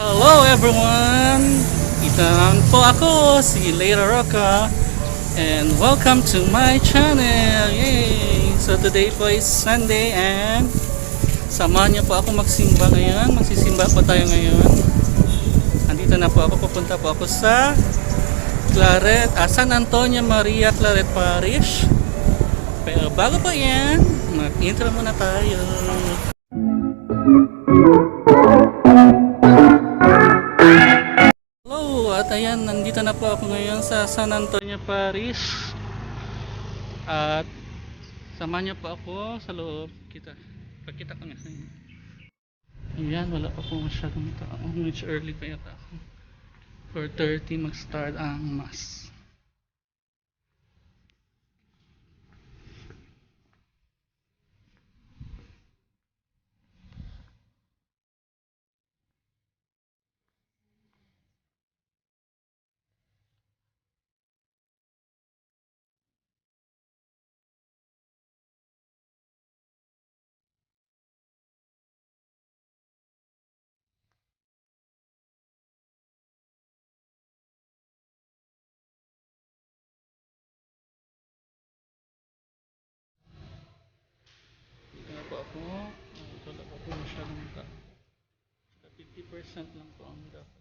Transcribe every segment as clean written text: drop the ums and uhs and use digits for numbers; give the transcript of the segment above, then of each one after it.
Hello everyone! Ito naman po ako, si Leila Roca, and welcome to my channel! Yay! So today po is Sunday and samahan niyo po ako magsimba ngayon. Magsisimba po tayo ngayon. Andito na po ako, pupunta po ako sa San Antonio Maria Claret Parish. Pero bago po yan, mag-intro muna tayo. At ayan, nandito na po ako ngayon sa San Antonio Parish. At samahan niyo po ako sa loob. Pakita ko nga. Ayan, wala pa po masyadong tao. Medyo early pa yata ako. 4:30 mag-start ang mass. Dito na po ako. Wala pa po masyadong tao. 50% lang po ang dapat.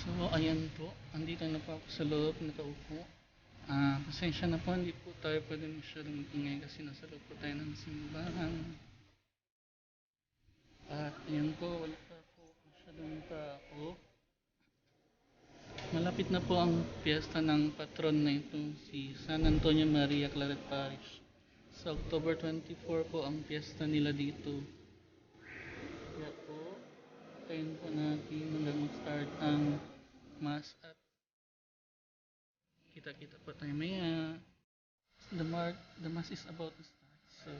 So ayan po, andito na po ako sa loob, nakaupo. Pasensya na po, hindi po tayo pwede masyadong mag-ingay kasi nasa loob po tayo ng simbahan. At ayan po, wala pa po masyadong tao. Malapit na po ang piyesta ng patron na ito, si San Antonio Maria Claret Parish. Sa October 24 po ang piyesta nila dito. Kaya po, tayin po natin hanggang mag-start ang mass at kita-kita po tayo maya. The mass is about to start. So,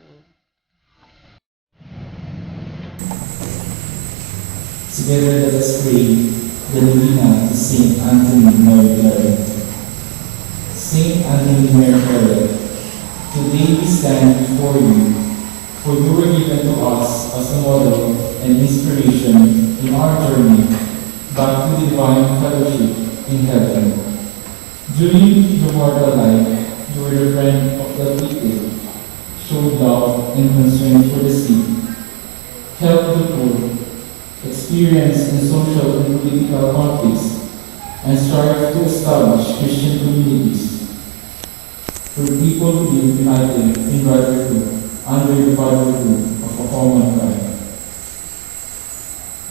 together let us pray the novena to Saint Anthony Mary Claret. Saint Anthony Mary Claret, today we stand before you, for you were given to us as a model and inspiration in our journey back to the divine fellowship in heaven. During your mortal life, you were the friend of the afflicted, showed love and concern for the sick, helped the poor, experienced in social and political conflicts, and strive to establish Christian communities where people live united in brotherhood under the fatherhood of a common God.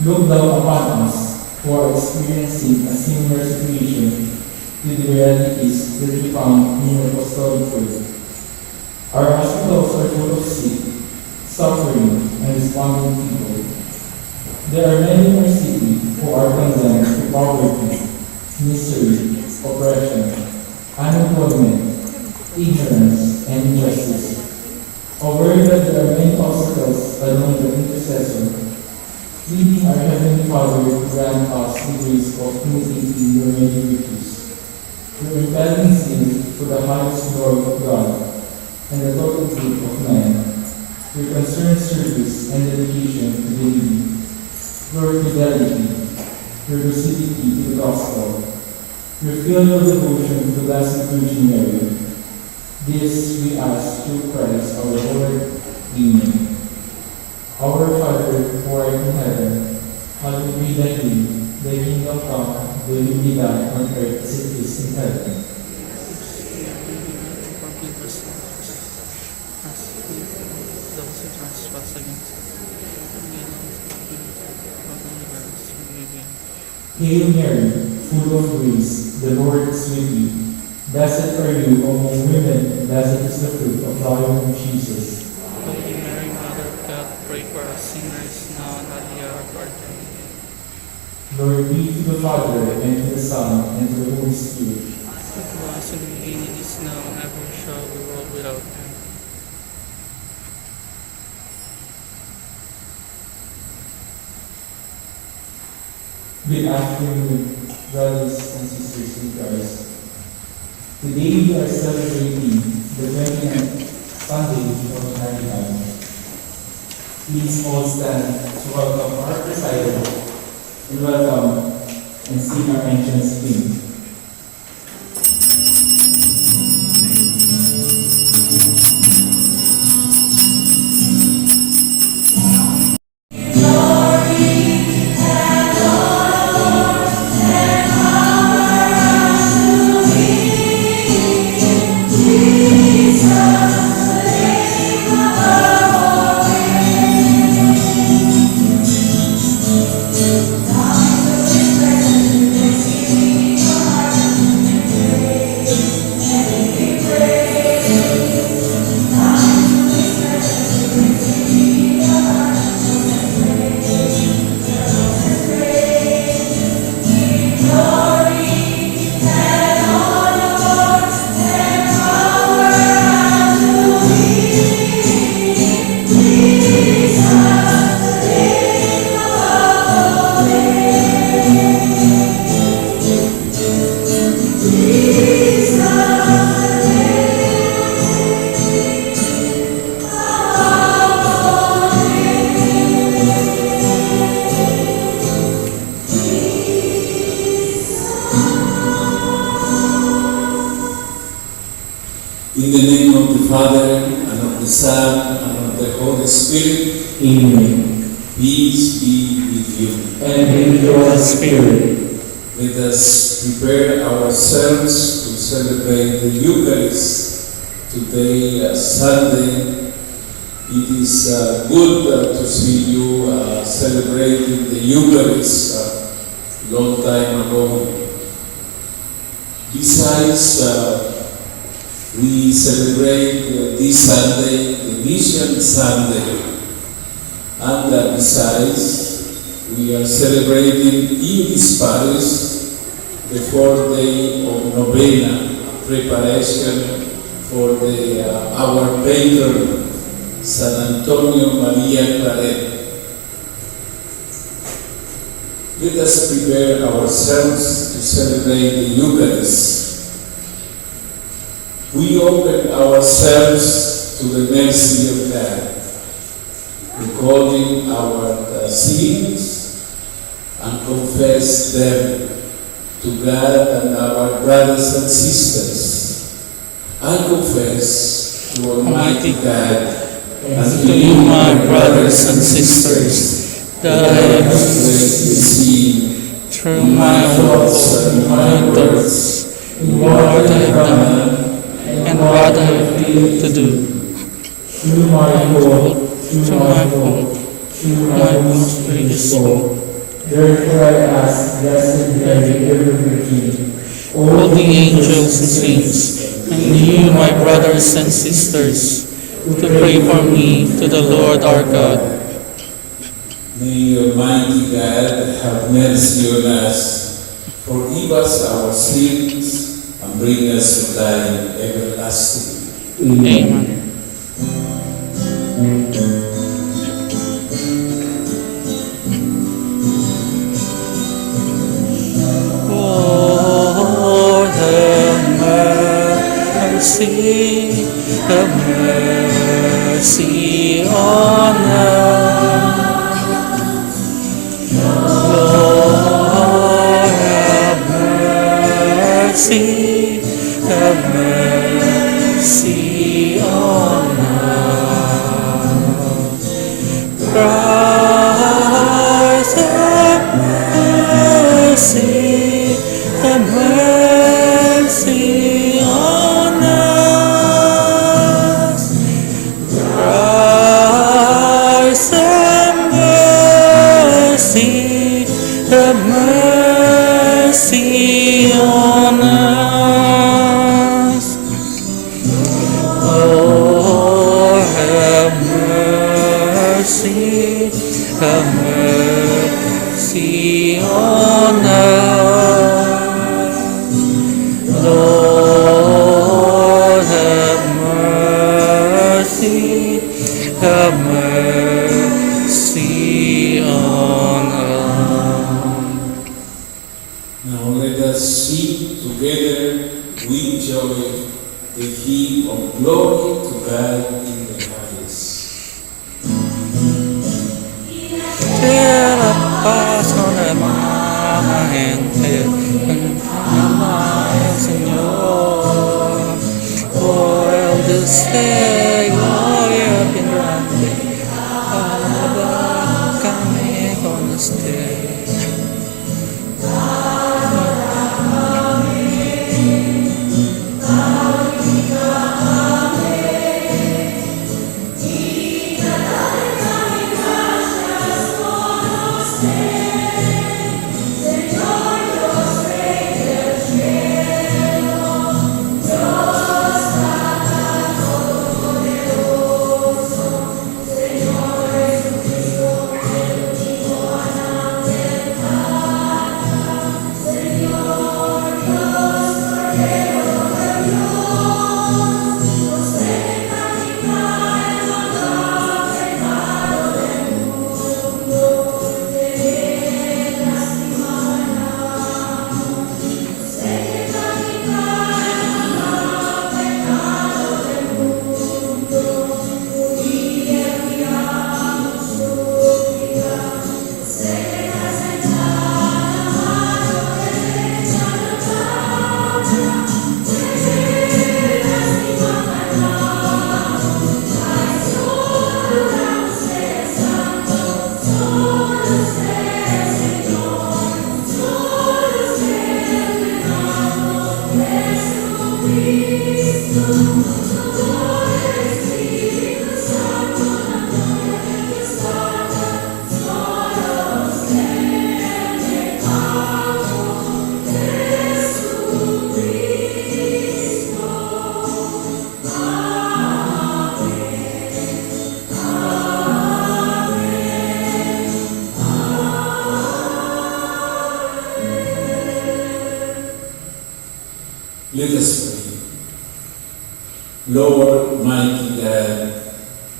Look down upon us who are experiencing a similar situation to the realities that we found in your apostolic word. Our hospitals are full of sick, suffering, and despondent people. There are many in our city who are condemned to poverty, misery, oppression, unemployment, ignorance, and injustice. Aware that there are many obstacles along the intercessor, pleading our Heavenly Father to grant us the grace of imitating your many virtues, your repelling sin for the highest glory of God and the total good of man, your concerned service and dedication to the needy, your fidelity, your lucidity to the gospel, your filial devotion to the Blessed Virgin Mary. This we ask through Christ our Lord. Amen. Our Father, who art in heaven, hallowed be thy name. Thy kingdom come, thy will be done on earth as it is in heaven. forgive us as we forgive those who trespass against us. Hail Mary, full of grace, the Lord is with you. Blessed are you among women, and blessed is the fruit of thy womb, Jesus. Holy Mary, Mother of God, pray for us sinners now and at the hour of our death. Glory be to the Father, and to the Son, and to the Holy Spirit. It was in the beginning, is now, and ever shall be, world without end. Good afternoon, brothers and sisters in Christ. Today we are celebrating the 29th Sunday of Narihan. Please all stand to welcome our presider and welcome and sing our entrance hymn. In the name of the Father, and of the Son, and of the Holy Spirit, Amen. peace be with you. And with your spirit. Let us prepare ourselves to celebrate the Eucharist today, Sunday. It is good to see you celebrating the Eucharist a long time ago. Besides, we celebrate this Sunday, the Mission Sunday, and besides, we are celebrating in this parish the 4th day of Novena, preparation for our patron, San Antonio Maria Claret. Let us prepare ourselves to celebrate the Eucharist. We open ourselves to the mercy of God, recalling our sins and confess them to God and our brothers and sisters. I confess to Almighty God And to you, my brothers and sisters, that I have sin through my thoughts and my words, in what I have done and what I have failed to do. Through my fault, Through my fault, my most grievous fault. Therefore I ask, Blessed Mary, ever Virgin, All the angels and saints, and you, my brothers and sisters, to pray for me to the Lord our God. May Almighty God have mercy on us, forgive us our sins, and bring us to life everlasting. Amen. Lord, have mercy, have mercy on us. Lord, have mercy, have mercy on us. Christ, have mercy, have mercy on us. Christ, have mercy, have mercy on us. Lord, have mercy, have mercy on us. Lord, have mercy, have mercy on us. us sing together with joy the hymn of glory to God in the highest. Tierra paso de la gente, el Señor, por el dulce gloria bien grande, alabame con usted. Let us pray. Lord, mighty God,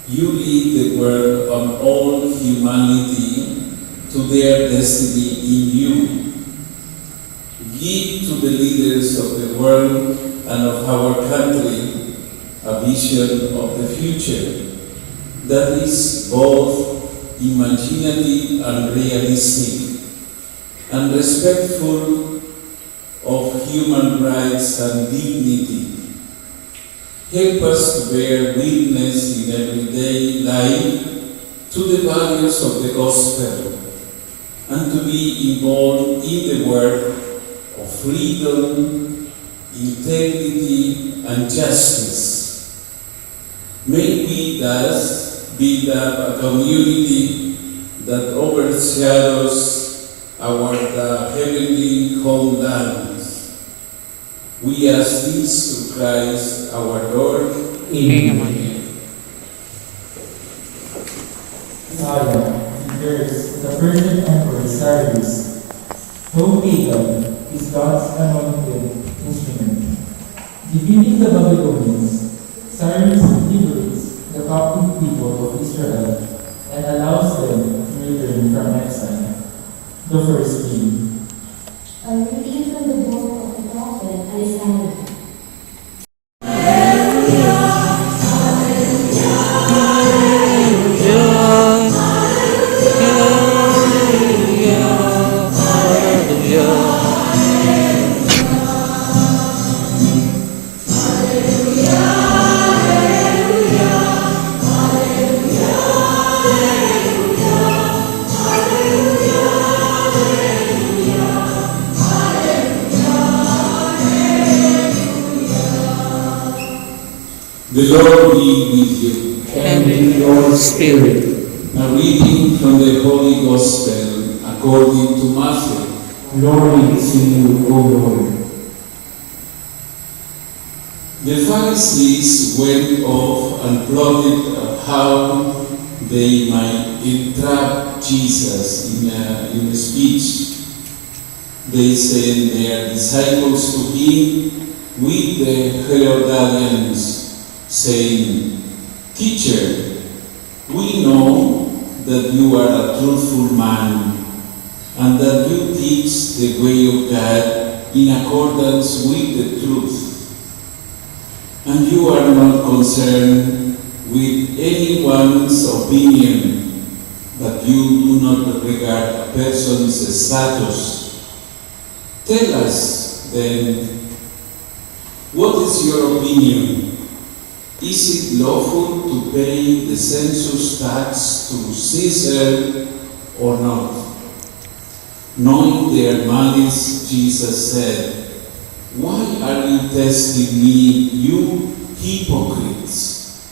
you lead the world and all humanity to their destiny in you. Give to the leaders of the world and of our country a vision of the future that is both imaginative and realistic and respectful of human rights and dignity. Help us to bear witness in everyday life to the values of the gospel and to be involved in the work of freedom, integrity, and justice. May we thus build up a community that overshadows our heavenly homeland. We ask this through Christ our Lord. Amen. Saga, verse, the Persian Emperor Cyrus, though pagan, is God's anointed instrument. Defeating the Babylonians, Cyrus liberates the captive people of Israel and allows them to return from exile. The first reading. A reading from the book of the prophet Isaiah. The Lord be with you. And with your spirit. A reading from the Holy Gospel according to Matthew. Glory to you, O Lord. The Pharisees went off and plotted how they might entrap Jesus in a speech. They sent their disciples to him with the Herodians, saying, "Teacher, we know that you are a truthful man, and that you teach the way of God in accordance with the truth. And you are not concerned with anyone's opinion, but you do not regard a person's status. Tell us, then, what is your opinion? Is it lawful to pay the census tax to Caesar or not? Knowing their malice, Jesus said, "Why are you testing me, you hypocrites?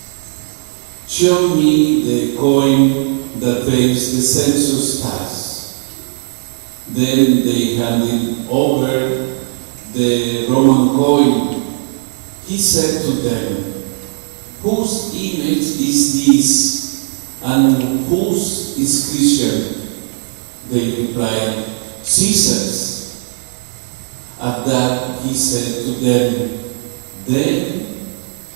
Show me the coin that pays the census tax." Then they handed over the Roman coin. He said to them, "Whose image is this, and whose inscription?" They replied, "Caesar's." At that he said to them, "Then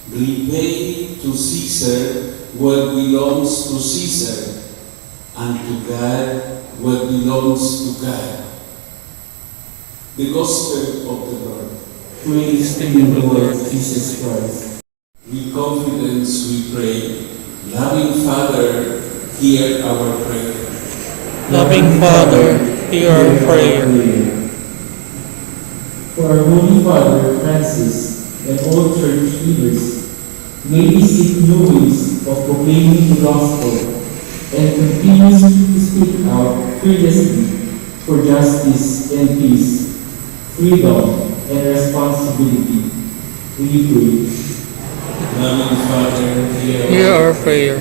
repay to Caesar what belongs to Caesar, and to God what belongs to God." The Gospel of the Lord. Praise to you, Lord Jesus Christ. With confidence we pray, loving Father, hear our prayer. Loving Father, hear our prayer. For our Holy Father Francis and all church leaders, may we seek new ways of proclaiming the gospel and continuously to speak out fearlessly for justice and peace, freedom and responsibility. We pray. Loving Father, Hear our prayer.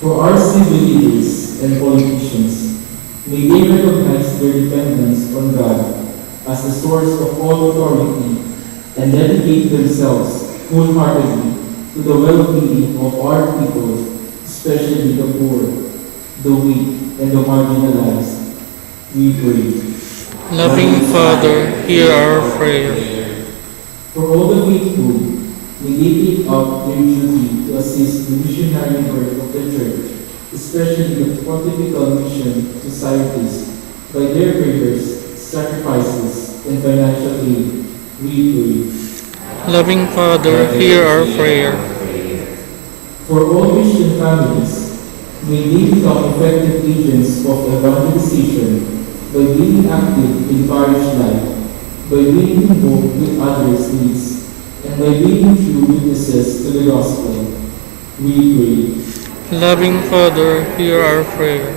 For our civil leaders and politicians, may they recognize their dependence on God as the source of all authority and dedicate themselves wholeheartedly to the well-being of our people, especially the poor, the weak, and the marginalized. We pray. Loving Father, hear our prayer. For all the faithful, may they take up their duty to assist the missionary work of the Church, especially the Pontifical Mission Societies, by their prayers, sacrifices, and financial aid. We pray. Loving Father, hear our prayer. For all Christian families, may they become effective agents of evangelization by being active in parish life, by being involved with others' needs, and by being true witnesses to the gospel. We pray. Loving Father, hear our prayer.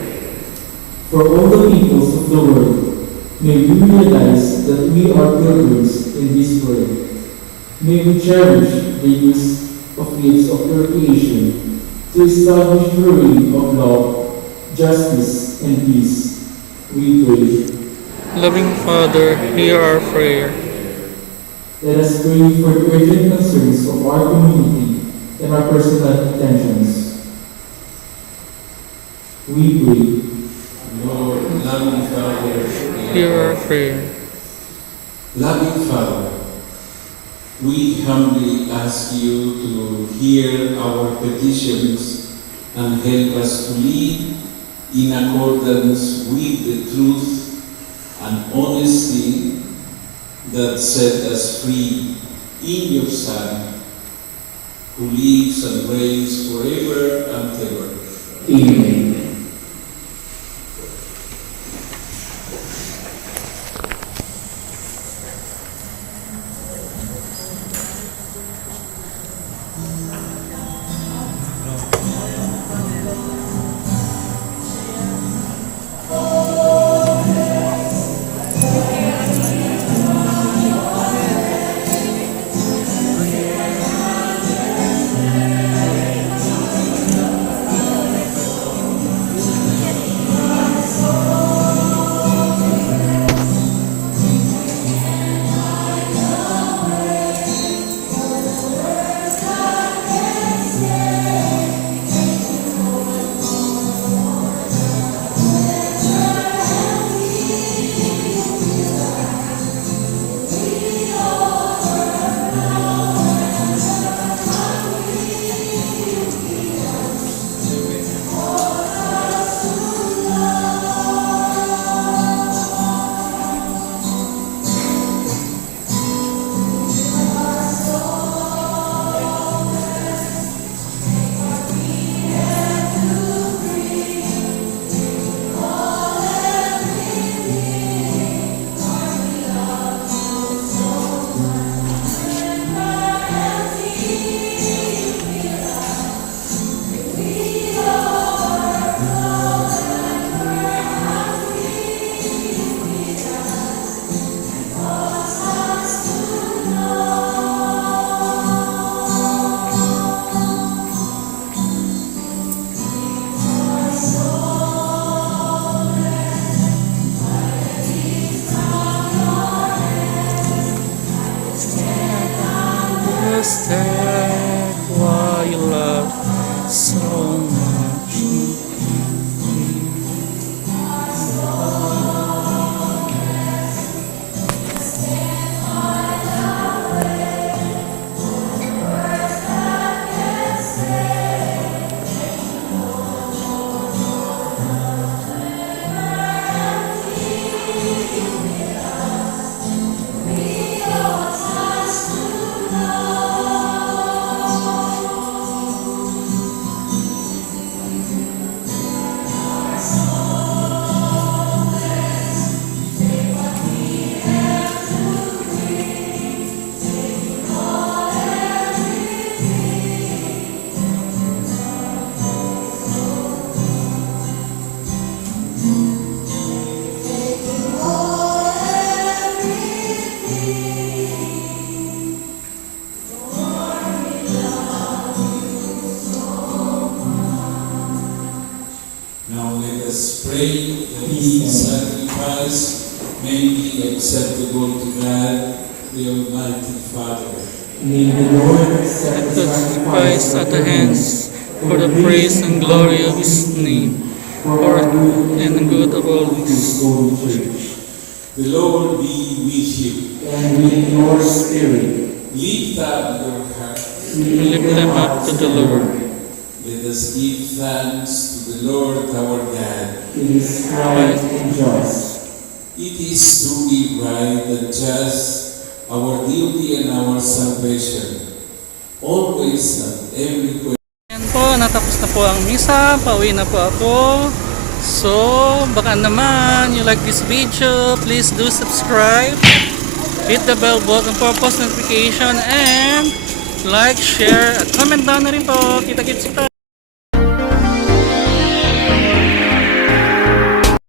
For all the peoples of the world, may we realize that we are pilgrims in this world. May we cherish the use of gifts of your creation to establish the reign of love, justice, and peace. We pray. Loving Father, hear our prayer. Let us pray for the urgent concerns of our community and our personal intentions. We pray. Lord, loving Father, Hear our prayer. Loving Father, we humbly ask you to hear our petitions and help us to live in accordance with the truth and honesty that set us free in your Son, who lives and reigns forever and ever. Amen. so much. Now let us pray that this sacrifice may be acceptable to God, the Almighty Father. May the Lord accept the Sacrifice at the hands for the praise and glory of His name, for our good and the good of all His His. holy church. The Lord be with you. And with your spirit, Lift up your hearts. we Lift them up to the Lord. Let us give thanks to the Lord our God. It is right and just. It is truly right and just, our duty and our salvation, always and everywhere. Ayan po, natapos na po ang misa. Pauwi na po ako. So, baka naman you like this video, please do subscribe. Hit the bell button for post notification and like, share, at comment down na rin po. Kita-kits kita.